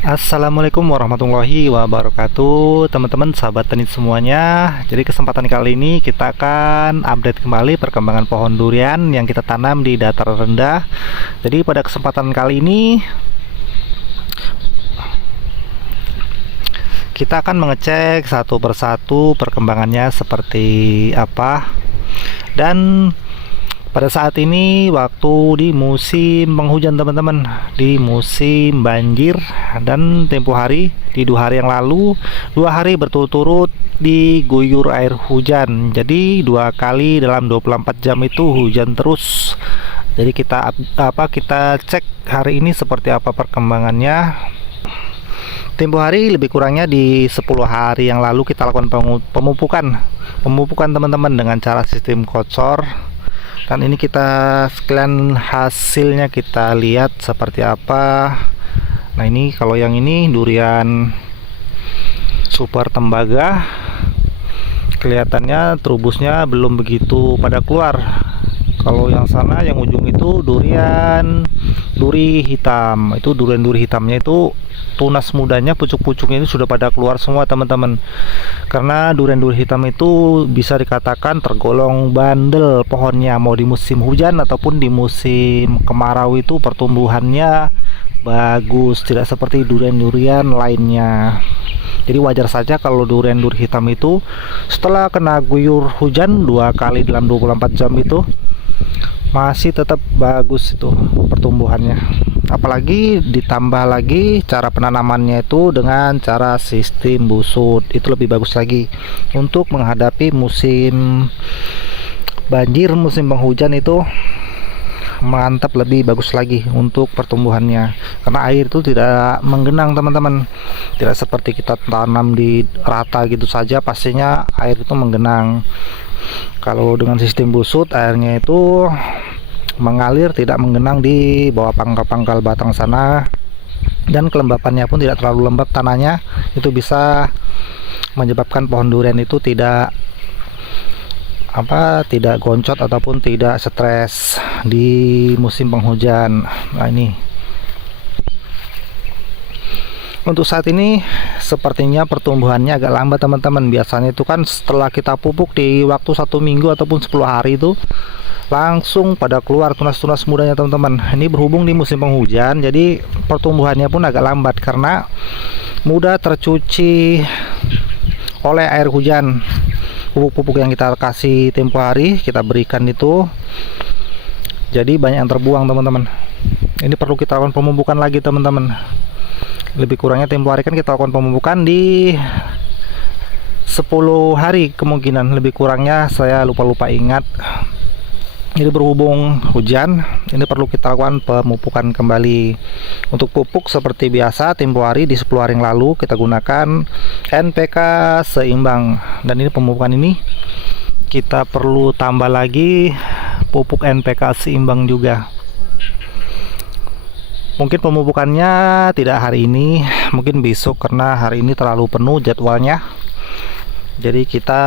Assalamualaikum warahmatullahi wabarakatuh, teman-teman sahabat tani semuanya. Jadi kesempatan kali ini kita akan update kembali perkembangan pohon durian yang kita tanam di dataran rendah. Jadi pada kesempatan kali ini kita akan mengecek satu persatu perkembangannya seperti apa. Dan pada saat ini waktu di musim penghujan teman-teman, di musim banjir, dan tempo hari di 2 hari yang lalu 2 hari berturut-turut diguyur air hujan. Jadi 2 kali dalam 24 jam itu hujan terus. Jadi kita cek hari ini seperti apa perkembangannya. Tempo hari lebih kurangnya di 10 hari yang lalu kita lakukan pemupukan teman-teman dengan cara sistem kocor. Dan ini kita sekalian hasilnya kita lihat seperti apa. Nah ini kalau yang ini durian super tembaga, kelihatannya trubusnya belum begitu pada keluar. Kalau yang sana yang ujung itu durian duri hitam, itu durian duri hitamnya itu tunas mudanya, pucuk-pucuknya itu sudah pada keluar semua teman-teman. Karena durian duri hitam itu bisa dikatakan tergolong bandel pohonnya, mau di musim hujan ataupun di musim kemarau itu pertumbuhannya bagus, tidak seperti durian-durian lainnya. Jadi wajar saja kalau durian duri hitam itu setelah kena guyur hujan 2 kali dalam 24 jam itu masih tetap bagus itu pertumbuhannya. Apalagi ditambah lagi cara penanamannya itu dengan cara sistem busut, itu lebih bagus lagi untuk menghadapi musim banjir, musim penghujan itu mantap, lebih bagus lagi untuk pertumbuhannya karena air itu tidak menggenang teman-teman, tidak seperti kita tanam di rata gitu saja pastinya air itu menggenang. Kalau dengan sistem busut airnya itu mengalir, tidak menggenang di bawah pangkal-pangkal batang sana, dan kelembapannya pun tidak terlalu lembab tanahnya. Itu bisa menyebabkan pohon durian itu tidak goncot ataupun tidak stres di musim penghujan. Nah ini untuk saat ini sepertinya pertumbuhannya agak lambat teman-teman. Biasanya itu kan setelah kita pupuk di waktu 1 minggu ataupun 10 hari itu langsung pada keluar tunas-tunas mudanya teman-teman. Ini berhubung di musim penghujan, jadi pertumbuhannya pun agak lambat karena mudah tercuci oleh air hujan. Pupuk-pupuk yang kita kasih tempo hari kita berikan itu jadi banyak yang terbuang teman-teman. Ini perlu kita lakukan pemupukan lagi teman-teman. Lebih kurangnya tempo hari kan kita lakukan pemupukan di 10 hari kemungkinan, lebih kurangnya saya lupa ingat. Jadi berhubung hujan, ini perlu kita lakukan pemupukan kembali. Untuk pupuk seperti biasa tempo hari di 10 hari yang lalu kita gunakan NPK seimbang, dan ini pemupukan ini kita perlu tambah lagi pupuk NPK seimbang juga. Mungkin pemupukannya tidak hari ini, mungkin besok karena hari ini terlalu penuh jadwalnya. Jadi kita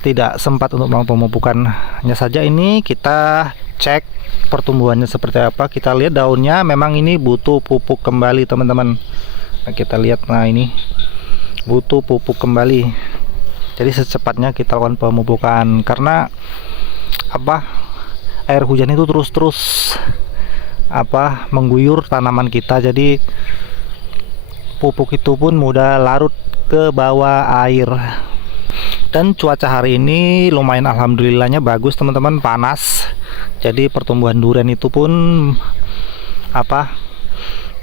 tidak sempat untuk melakukan pemupukan. Hanya saja ini kita cek pertumbuhannya seperti apa. Kita lihat daunnya memang ini butuh pupuk kembali teman-teman. Nah, kita lihat, nah ini butuh pupuk kembali. Jadi secepatnya kita lakukan pemupukan karena air hujan itu terus mengguyur tanaman kita. Jadi pupuk itu pun mudah larut ke bawah air. Dan cuaca hari ini lumayan alhamdulillahnya bagus teman-teman, panas. Jadi pertumbuhan durian itu pun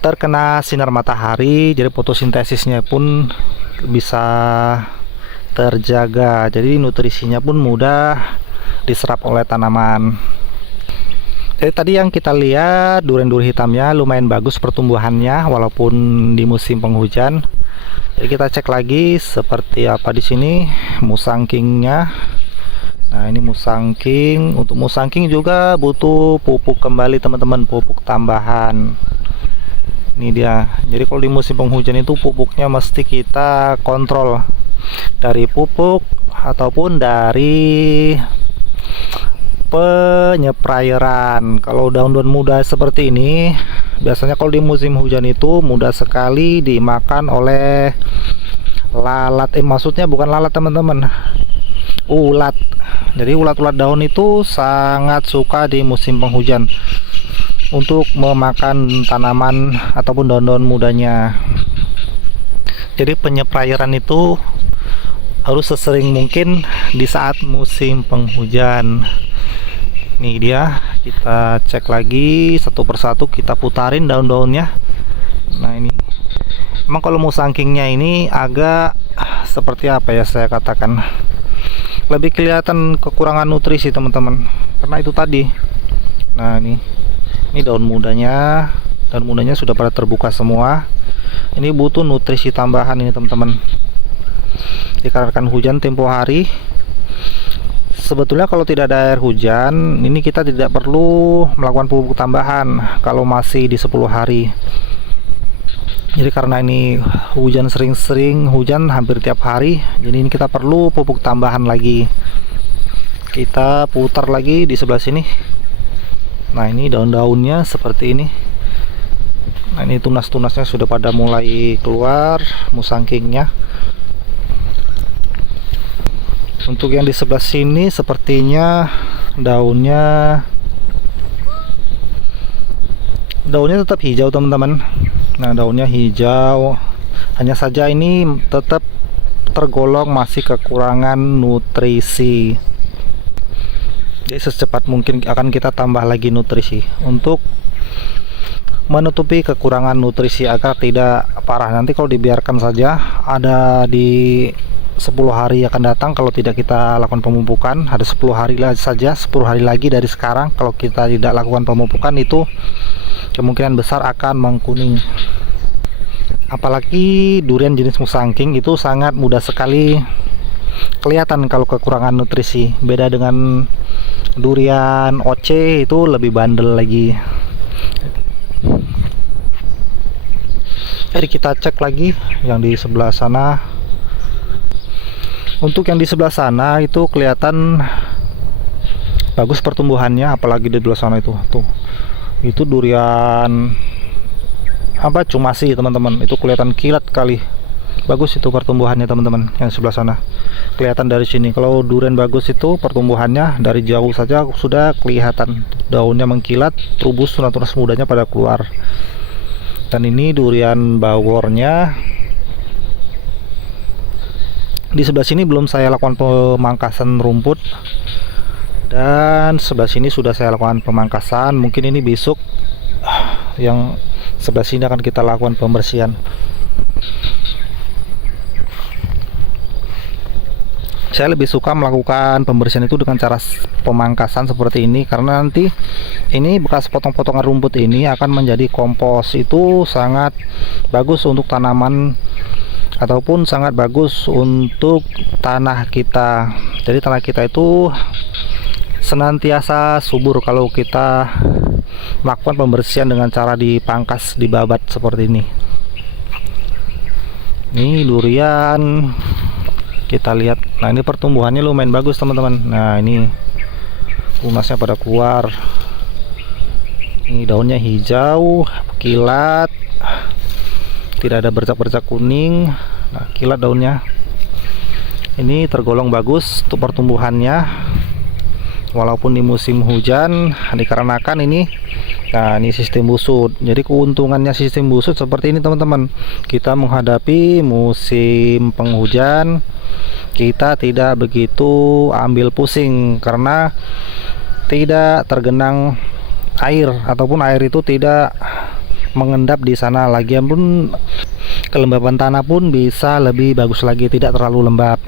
terkena sinar matahari, jadi fotosintesisnya pun bisa terjaga. Jadi nutrisinya pun mudah diserap oleh tanaman. Jadi tadi yang kita lihat durian duri hitamnya lumayan bagus pertumbuhannya walaupun di musim penghujan. Jadi kita cek lagi seperti apa di sini musangkingnya. Nah ini musangking. Untuk musangking juga butuh pupuk kembali teman-teman, pupuk tambahan. Ini dia. Jadi kalau di musim penghujan itu pupuknya mesti kita kontrol dari pupuk ataupun dari penyeprairan. Kalau daun-daun muda seperti ini Biasanya kalau di musim hujan itu mudah sekali dimakan oleh lalat. Maksudnya bukan lalat teman-teman, ulat. Jadi ulat-ulat daun itu sangat suka di musim penghujan untuk memakan tanaman ataupun daun-daun mudanya. Jadi penyeprairan itu harus sesering mungkin di saat musim penghujan. Nih dia, kita cek lagi satu persatu, kita putarin daun-daunnya. Nah ini emang kalau musangkingnya ini agak seperti apa ya saya katakan, lebih kelihatan kekurangan nutrisi teman-teman, karena itu tadi. Nah ini daun mudanya sudah pada terbuka semua. Ini butuh nutrisi tambahan ini teman-teman, dikarenakan hujan tempo hari. Sebetulnya kalau tidak ada air hujan ini kita tidak perlu melakukan pupuk tambahan kalau masih di 10 hari. Jadi karena ini hujan sering-sering, hujan hampir tiap hari, jadi ini kita perlu pupuk tambahan lagi. Kita putar lagi di sebelah sini. Nah ini daun-daunnya seperti ini. Nah ini tunas-tunasnya sudah pada mulai keluar, musangkingnya. Untuk yang di sebelah sini sepertinya daunnya tetap hijau teman-teman. Nah daunnya hijau, hanya saja ini tetap tergolong masih kekurangan nutrisi. Jadi secepat mungkin akan kita tambah lagi nutrisi untuk menutupi kekurangan nutrisi agar tidak parah. Nanti kalau dibiarkan saja ada di 10 hari akan datang, kalau tidak kita lakukan pemupukan, ada 10 hari saja, 10 hari lagi dari sekarang kalau kita tidak lakukan pemupukan, itu kemungkinan besar akan mengkuning. Apalagi durian jenis musangking itu sangat mudah sekali kelihatan kalau kekurangan nutrisi. Beda dengan durian oce, itu lebih bandel lagi. Jadi kita cek lagi yang di sebelah sana. Untuk yang di sebelah sana itu kelihatan bagus pertumbuhannya, apalagi di sebelah sana itu tuh. Itu durian apa, cumasi teman-teman, itu kelihatan kilat kali. Bagus itu pertumbuhannya teman-teman, yang sebelah sana kelihatan dari sini. Kalau durian bagus itu pertumbuhannya dari jauh saja sudah kelihatan, daunnya mengkilat, trubus tunas-tunas mudanya pada keluar. Dan ini durian bawornya di sebelah sini belum saya lakukan pemangkasan rumput, dan sebelah sini sudah saya lakukan pemangkasan. Mungkin ini besok yang sebelah sini akan kita lakukan pembersihan. Saya lebih suka melakukan pembersihan itu dengan cara pemangkasan seperti ini, karena nanti ini bekas potong-potongan rumput ini akan menjadi kompos. Itu sangat bagus untuk tanaman ataupun sangat bagus untuk tanah kita. Jadi tanah kita itu senantiasa subur kalau kita melakukan pembersihan dengan cara dipangkas, dibabat seperti ini. Ini durian kita lihat. Nah ini pertumbuhannya lumayan bagus teman-teman. Nah ini tunasnya pada keluar. Ini daunnya hijau, kilat, tidak ada bercak-bercak kuning. Nah kilat daunnya. Ini tergolong bagus untuk pertumbuhannya, walaupun di musim hujan, dikarenakan ini, nah ini sistem busut. Jadi keuntungannya sistem busut seperti ini teman-teman, kita menghadapi musim penghujan kita tidak begitu ambil pusing karena tidak tergenang air, ataupun air itu tidak mengendap di sana. Lagian pun kelembaban tanah pun bisa lebih bagus lagi, tidak terlalu lembab.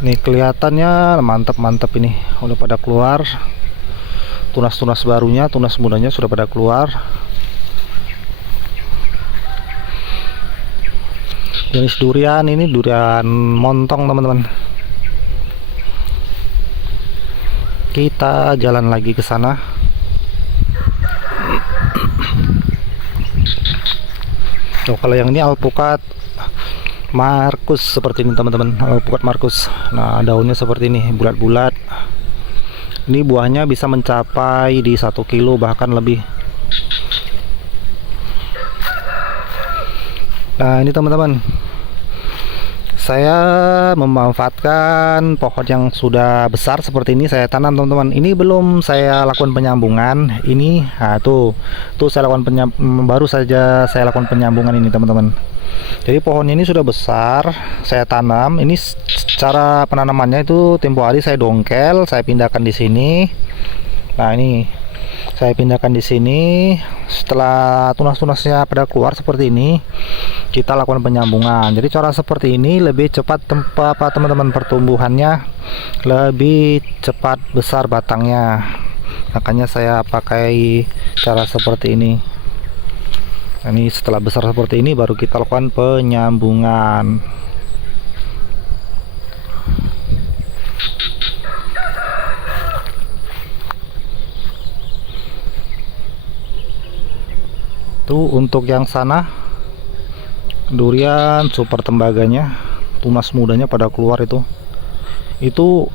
Ini kelihatannya mantap-mantap, ini udah pada keluar tunas-tunas barunya, tunas mudanya sudah pada keluar. Jenis durian ini durian montong teman-teman. Kita jalan lagi ke sana. Oh, kalau yang ini alpukat Markus seperti ini teman-teman, alpukat Markus. Nah daunnya seperti ini, bulat-bulat. Ini buahnya bisa mencapai di 1 kilo bahkan lebih. Nah ini teman-teman, saya memanfaatkan pohon yang sudah besar seperti ini, saya tanam teman-teman. Ini belum saya lakukan penyambungan. Ini, nah tuh saya lakukan baru saja saya lakukan penyambungan ini teman-teman. Jadi pohonnya ini sudah besar, saya tanam. Ini cara penanamannya itu tempo hari saya dongkel, saya pindahkan di sini. Nah ini saya pindahkan di sini. Setelah tunas-tunasnya pada keluar seperti ini, kita lakukan penyambungan. Jadi cara seperti ini lebih cepat teman-teman, pertumbuhannya lebih cepat besar batangnya. Makanya saya pakai cara seperti ini. Nah, ini setelah besar seperti ini baru kita lakukan penyambungan. Tuh untuk yang sana durian super tembaganya, tunas mudanya pada keluar itu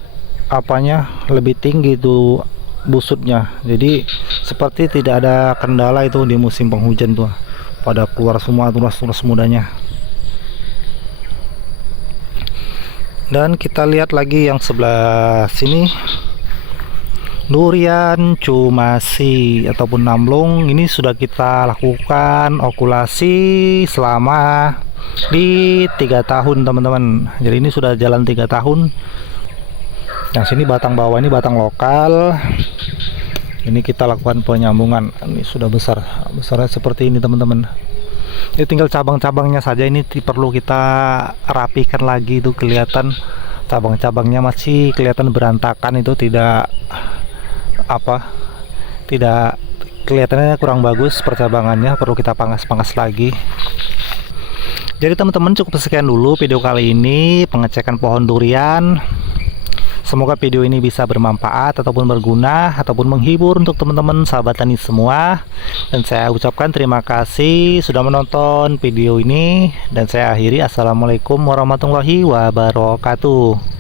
apanya lebih tinggi tuh busutnya. Jadi seperti tidak ada kendala itu di musim penghujan tuh, pada keluar semua tunas-tunas mudanya. Dan kita lihat lagi yang sebelah sini, durian cumasi ataupun namlung. Ini sudah kita lakukan okulasi selama di 3 tahun teman-teman. Jadi ini sudah jalan 3 tahun. Yang sini batang bawah ini batang lokal. Ini kita lakukan penyambungan. Ini sudah besarnya seperti ini teman-teman. Ini tinggal cabang-cabangnya saja, ini perlu kita rapikan lagi. Itu kelihatan cabang-cabangnya masih kelihatan berantakan, itu tidak kelihatannya kurang bagus percabangannya, perlu kita pangkas-pangkas lagi. Jadi teman-teman, cukup sekian dulu video kali ini pengecekan pohon durian. Semoga video ini bisa bermanfaat ataupun berguna ataupun menghibur untuk teman-teman sahabat tani semua. Dan saya ucapkan terima kasih sudah menonton video ini, dan saya akhiri. Assalamualaikum warahmatullahi wabarakatuh.